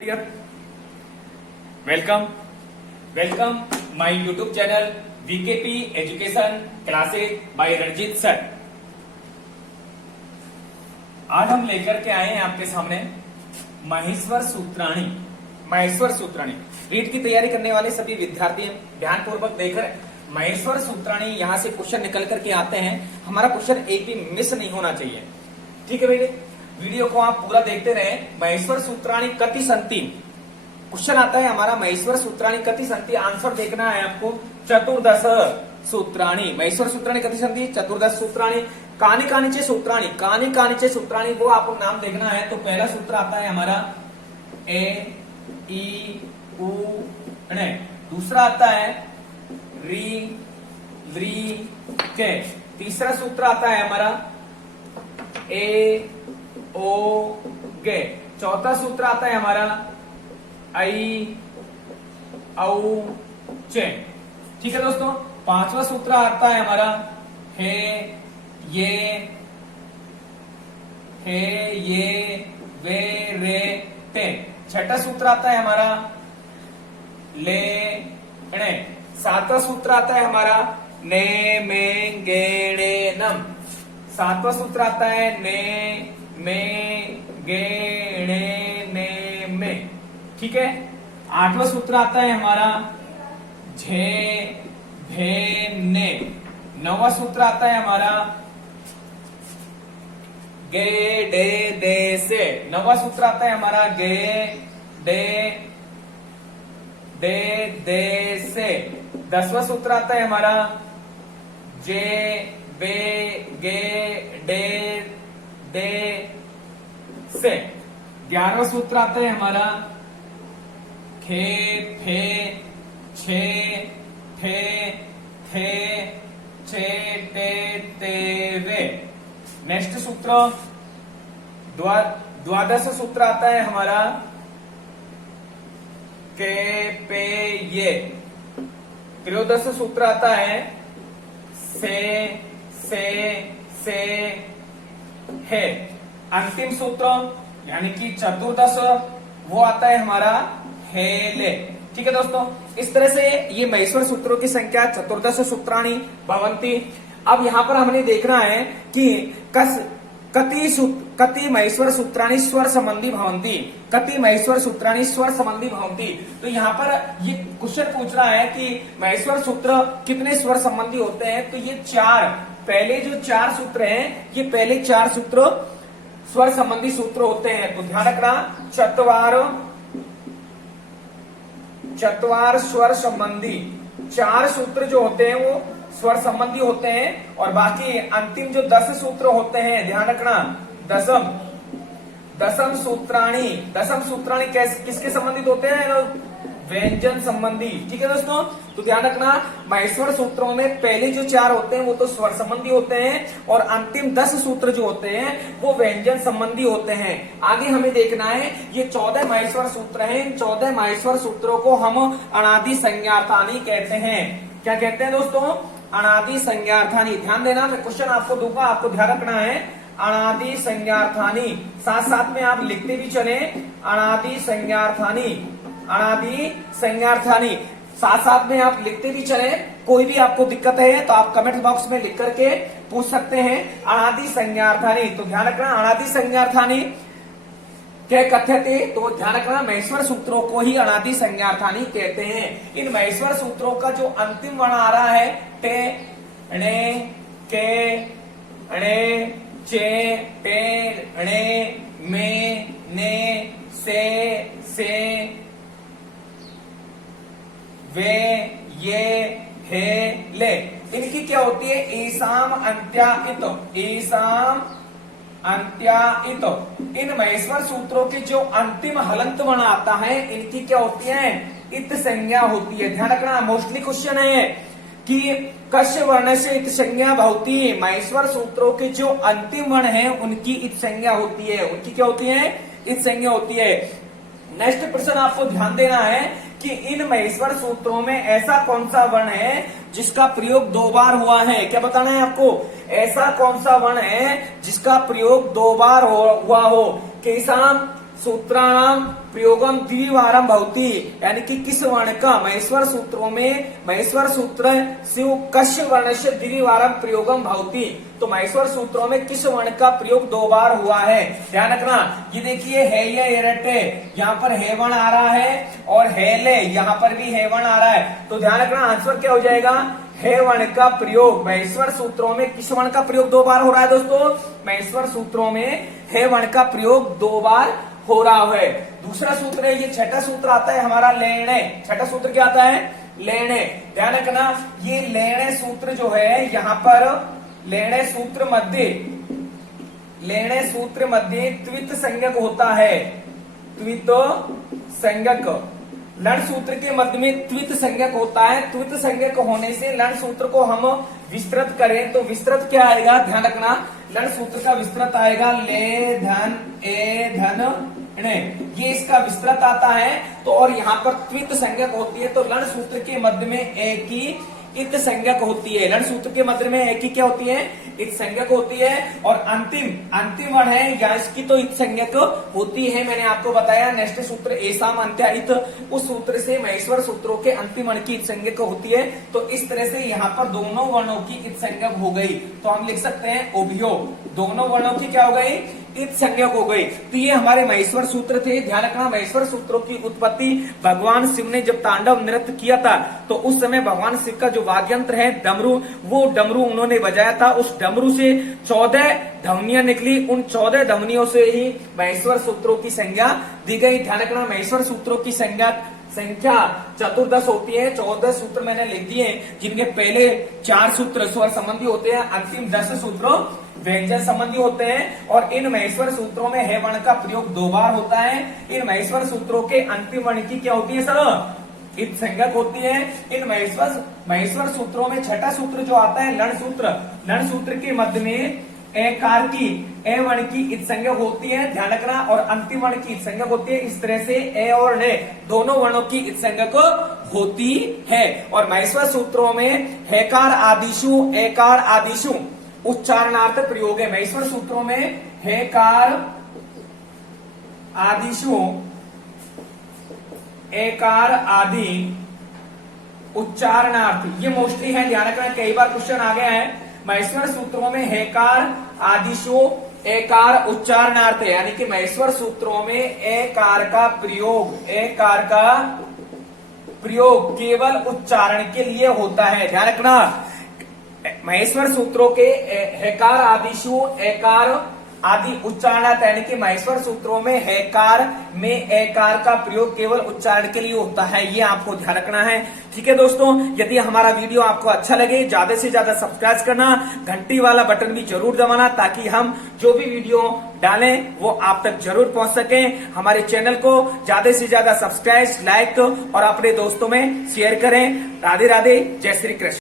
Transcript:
Welcome my YouTube channel VKP education classes by Ranjit sir. आज हम लेकर के आए हैं आपके सामने महेश्वर सूत्राणी रीट की तैयारी करने वाले सभी विद्यार्थी ध्यान पूर्वक देख रहे हैं। महेश्वर सूत्राणी यहाँ से क्वेश्चन निकल करके आते हैं। हमारा क्वेश्चन एक भी मिस नहीं होना चाहिए, ठीक है भैया। वीडियो को आप पूरा देखते रहे। महेश्वर सूत्राणी कति संति क्वेश्चन आता है हमारा। महेश्वर सूत्राणी कति संति आंसर देखना है आपको। चतुर्दश सूत्राणी। महेश्वर सूत्राणी कति संति चतुर्दश सूत्राणी। कानि कानिचे सूत्राणी वो आपको नाम देखना है। तो पहला सूत्र आता है हमारा ए ई उ ण। दूसरा आता है री व्री के। तीसरा सूत्र आता है हमारा ए ओ गे। चौथा सूत्र आता है हमारा आई औ चे। ठीक है दोस्तों। पांचवा सूत्र आता है हमारा हे ये वे रे ते। छठा सूत्र आता है हमारा ले णे। सातवां सूत्र आता है हमारा ने में गे णे नम। सातवां सूत्र आता है ने में गे णे ने में। ठीक है। आठवां सूत्र आता है हमारा झे भे ने। नौवां सूत्र आता है हमारा गे डे दे से। नौवां सूत्र आता है हमारा गे डे दे दे से। 10वां सूत्र आता है हमारा जे बे गे डे दे से। 11वां सूत्र आता है हमारा खे फे छे ठे थे छे टे ते वे। नेक्स्ट सूत्र द्वादश सूत्र आता है हमारा के पे ये। त्रयोदश सूत्र आता है से है। अंतिम सूत्र यानी कि चतुर्दश वो आता है हमारा हेले। ठीक है दोस्तों। इस तरह से ये महेश्वर सूत्रों की संख्या चतुर्दश सूत्राणी भवंती। अब यहाँ पर हमने देखना है कि कति महेश्वर सूत्राणी स्वर संबंधी भवंती। कति महेश्वर सूत्राणी स्वर संबंधी भवंती। तो यहाँ पर ये क्वेश्चन पूछ रहा है कि महेश्वर सूत्र कितने स्वर संबंधी होते हैं। तो ये चार, पहले जो चार सूत्र हैं ये पहले चार सूत्र स्वर संबंधी सूत्र होते हैं। तो ध्यान रखना चतवार स्वर संबंधी चार सूत्र जो होते हैं वो स्वर संबंधी होते हैं। और बाकी अंतिम जो 10 सूत्र होते हैं, ध्यान रखना, दसम सूत्राणी किसके संबंधित होते हैं? व्यंजन संबंधी। ठीक है दोस्तों। तो ध्यान रखना महेश्वर सूत्रों में पहले जो चार होते हैं वो तो स्वर संबंधी होते हैं और अंतिम 10 सूत्र जो होते हैं वो व्यंजन संबंधी होते हैं। आगे हमें देखना है ये 14 महेश्वर सूत्र हैं। इन 14 महेश्वर सूत्रों को हम अनादि संज्ञार्थानी कहते हैं। क्या कहते हैं दोस्तों? अनादि संज्ञार्थानी। ध्यान देना, मैं क्वेश्चन आपको दूंगा, आपको ध्यान रखना है। अनादि संज्ञार्थानी साथ साथ में आप लिखते भी चले। अनादि संज्ञार्थानी साथ साथ में आप लिखते भी चले। कोई भी आपको दिक्कत है तो आप कमेंट बॉक्स में लिख करके पूछ सकते हैं। अनादि संज्ञार्थानी। तो ध्यान रखना अनादि संज्ञार्थानी क्या कथ्यते। तो ध्यान रखना महेश्वर सूत्रों को ही अनादि संज्ञार्थानी कहते हैं। इन महेश्वर सूत्रों का जो अंतिम वर्ण आ रहा है टे णे के णे चे टे णे में ने से वे ये हे ले, इनकी क्या होती है? ईसाम अंत्याइत। इन महेश्वर सूत्रों के जो अंतिम हलंत वर्ण आता है इनकी क्या होती है? इत संज्ञा होती है। ध्यान रखना मोस्टली क्वेश्चन है कि कस्य वर्ण से इत संज्ञा भवती। महेश्वर सूत्रों के जो अंतिम वर्ण है उनकी इत संज्ञा होती है। उनकी क्या होती है? इत संज्ञा होती है। नेक्स्ट प्रश्न आपको ध्यान देना है कि इन महेश्वर सूत्रों में ऐसा कौन सा वर्ण है जिसका प्रयोग 2 बार हुआ है? क्या बताना है आपको? ऐसा कौन सा वर्ण है जिसका प्रयोग 2 बार हुआ हो? केसाम सूत्राणाम प्रयोगम द्विवारम भवति, यानी कि किस वर्ण का महेश्वर सूत्रों में महेश्वर सूत्र शिव कश वर्ण से द्विवारम प्रयोगम भवति, तो महेश्वर सूत्रों में किस वर्ण का प्रयोग 2 बार हुआ है। ध्यान रखना, ये देखिए है ये एरटे, यहाँ पर है वर्ण आ रहा है और है ले, यहाँ पर भी है वर्ण आ रहा है, तो ध्यान रखना आंसर क्या हो जाएगा, है वर्ण का प्रयोग महेश्वर सूत्रों में किस वर्ण का प्रयोग 2 बार हो रहा है दोस्तों, महेश्वर सूत्रों में है वर्ण का प्रयोग 2 बार हो रहा है। दूसरा सूत्र है, ये छठा सूत्र आता है हमारा लेणे, छठा सूत्र क्या आता है, लेणे। ध्यान रखना, ये लेणे सूत्र जो है यहाँ पर लेणे सूत्र मध्य त्वित संज्ञक होता है, त्वित संज्ञक, लण सूत्र के मध्य में त्वित संज्ञक होता है। त्वित संज्ञक होने से लण सूत्र को हम विस्तृत करें तो विस्तृत क्या आएगा, ध्यान रखना, लण सूत्र का विस्तृत आएगा ले धन ए धन णे, ये इसका विस्तृत आता है। तो और यहाँ पर त्वित संज्ञक होती है, तो लण सूत्र के मध्य में एक ही इत संज्ञक होती है, लण सूत्र के मध्य में एक ही क्या होती है, इत संज्ञक होती है। और अंतिम वर्ण है या इसकी तो इत संज्ञक होती है, मैंने आपको बताया नेक्स्ट सूत्र एसाम अंत्य इत, उस सूत्र से महेश्वर सूत्रों के अंतिम वर्ण की इत संज्ञक होती है। तो इस तरह से यहाँ पर दोनों वर्णों की इत संज्ञक हो गई, तो हम लिख सकते हैं उभयो, दोनों वर्णों की क्या हो गई, इत संज्ञक हो गई। तो ये हमारे महेश्वर सूत्र थे। ध्यान रखना, महेश्वर सूत्रों की उत्पत्ति भगवान शिव ने जब तांडव नृत्य किया था तो उस समय भगवान शिव का जो वाद्य यंत्र है डमरू, वो डमरू उन्होंने बजाया था, उस डमरू से 14 ध्वनियां निकली, उन 14 ध्वनियों से ही महेश्वर सूत्रों की संज्ञा दी गई। ध्यान रखना, महेश्वर सूत्रों की संज्ञा चतुर्दश होती है, 14 सूत्र मैंने लिख दिए, जिनके पहले 4 सूत्र स्वर संबंधी होते हैं, अंतिम 10 सूत्र व्यंजन संबंधी होते हैं। और इन महेश्वर सूत्रों में है वर्ण का प्रयोग 2 बार होता है। इन महेश्वर सूत्रों के अंतिम वर्ण की क्या होती है सर, इत संज्ञक होती है। इन महेश्वर सूत्रों में छठा सूत्र जो आता है लण सूत्र के मध्य में एकार की ए वर्ण की इत संज्ञक होती है, ध्यान रखना, और अंतिम वर्ण की इत संज्ञक होती है। इस तरह से ए और ने दोनों वर्णों की इत संज्ञक होती है। और महेश्वर सूत्रों में हेकार आदिशु एकार आदिशु उच्चारणार्थ प्रयोग है। महेश्वर सूत्रों में हेकार आदिशु एकार आदि उच्चारणार्थ, ये मोस्टली है, ध्यान रखना, कई बार क्वेश्चन आ गया है। महेश्वर सूत्रों में हेकार आदिशु एकार उच्चारणार्थ है, यानी कि महेश्वर सूत्रों में एकार का प्रयोग केवल उच्चारण के लिए होता है। ध्यान रखना, महेश्वर सूत्रों के हेकार आदिशु एकार आदि उच्चारणार्थ, यानी कि महेश्वर सूत्रों में हेकार में एकार का प्रयोग केवल उच्चारण के लिए होता है, ये आपको ध्यान रखना है। ठीक है दोस्तों, यदि हमारा वीडियो आपको अच्छा लगे ज्यादा से ज्यादा सब्सक्राइब करना, घंटी वाला बटन भी जरूर दबाना, ताकि हम जो भी वीडियो डालें वो आप तक जरूर पहुंच सके। हमारे चैनल को ज्यादा से ज्यादा सब्सक्राइब, लाइक और अपने दोस्तों में शेयर करें। राधे राधे, जय श्री कृष्ण।